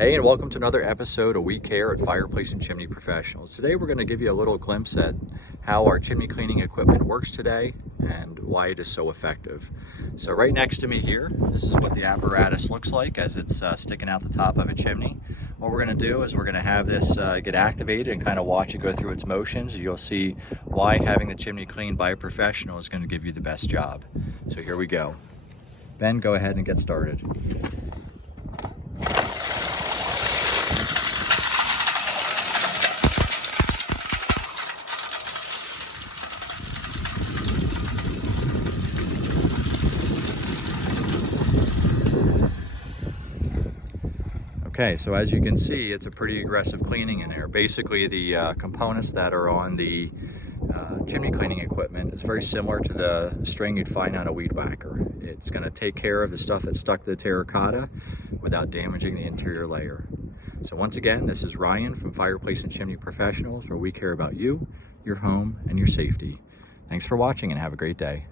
Hey, and welcome to another episode of We Care at Fireplace and Chimney Professionals. Today we're going to give you a little glimpse at how our chimney cleaning equipment works today and why it is so effective. So right next to me here, this is what the apparatus looks like as it's sticking out the top of a chimney. What we're going to do is we're going to have this get activated and kind of watch it go through its motions. You'll see why having the chimney cleaned by a professional is going to give you the best job. So here we go. Ben, go ahead and get started. Okay, so as you can see, it's a pretty aggressive cleaning in there. Basically, the components that are on the chimney cleaning equipment is very similar to the string you'd find on a weed whacker. It's going to take care of the stuff that's stuck to the terracotta without damaging the interior layer. So once again, this is Ryan from Fireplace and Chimney Professionals, where we care about you, your home, and your safety. Thanks for watching and have a great day.